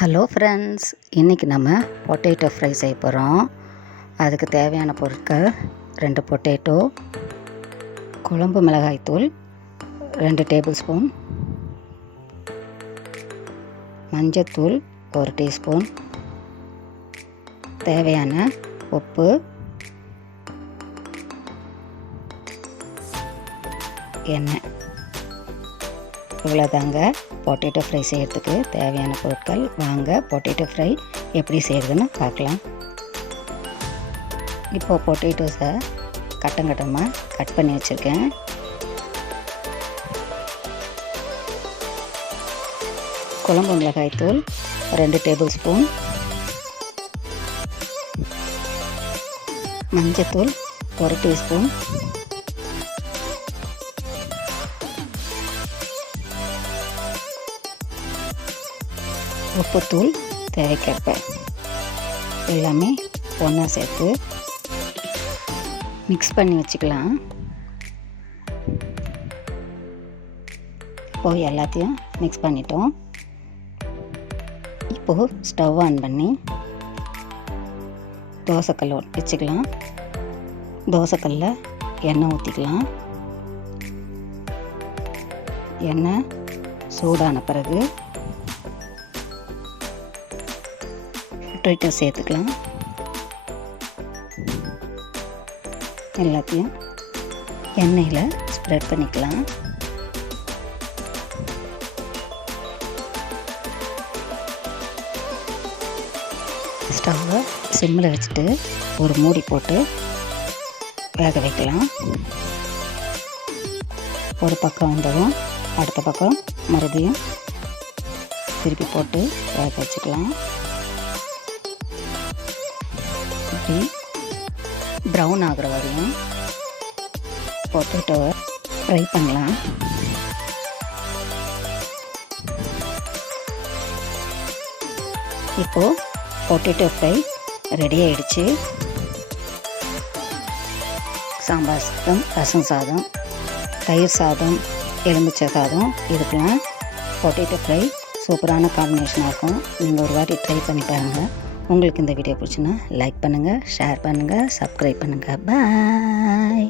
Hello friends, இன்றைக்கி நம்ம potato fry செய்ய போகிறோம். அதுக்கு தேவையான பொருட்கள் 2 பொட்டேட்டோ, குழம்பு மிளகாய்த்தூள் 2 டேபிள் ஸ்பூன், மஞ்சத்தூள் 1 டீஸ்பூன், தேவையான உப்பு, எண்ணெய். இவ்வளோதாங்க பொட்டேட்டோ ஃப்ரை செய்கிறதுக்கு தேவையான பொருட்கள். வாங்க பொட்டேட்டோ ஃப்ரை எப்படி செய்கிறதுன்னு பார்க்கலாம். இப்போது பொட்டேட்டோஸை கட்டமாக கட் பண்ணி வச்சுருக்கேன். குழம்பு மிளகாய்த்தூள் 2 டேபிள் ஸ்பூன், மஞ்சத்தூள் 1 டீஸ்பூன், உப்புத்தூள் தேவைக்கேற்ப எல்லாமே ஒன்றா சேர்த்து மிக்ஸ் பண்ணி வச்சுக்கலாம். இப்போது எல்லாத்தையும் மிக்ஸ் பண்ணிட்டோம். இப்போது ஸ்டவ் ஆன் பண்ணி தோசைக்கல் வச்சுக்கலாம். தோசைக்கல்லில் எண்ணெய் ஊற்றிக்கலாம். எண்ணெய் சூடான பிறகு பொட்டேட்டோ சேர்த்துக்கலாம். எல்லாத்தையும் எண்ணெயில் ஸ்ப்ரெட் பண்ணிக்கலாம். ஸ்டவ்வை சிம்மில் வச்சுட்டு ஒரு மூடி போட்டு வேக வைக்கலாம். ஒரு பக்கம் வந்ததும் அடுத்த பக்கம் மறுபடியும் திருப்பி போட்டு வேக வச்சுக்கலாம். இப்படி ப்ரௌன் ஆகிற வரையும் பொட்டேட்டோவை ஃப்ரை பண்ணலாம். இப்போது பொட்டேட்டோ ஃப்ரை ரெடி ஆகிடுச்சு. சாம்பார் சாதம், ரசம் சாதம், தயிர் சாதம், எலுமிச்சை சாதம், இதுக்கெல்லாம் பொட்டேட்டோ ஃப்ரை சூப்பரான காம்பினேஷனாக இருக்கும். நீங்கள் ஒரு வாட்டி ட்ரை பண்ணி பாருங்கள். உங்களுக்கு இந்த வீடியோ பிடிச்சுன்னா லைக் பண்ணுங்கள், ஷேர் பண்ணுங்கள், சப்ஸ்கிரைப் பண்ணுங்கள். பாய்.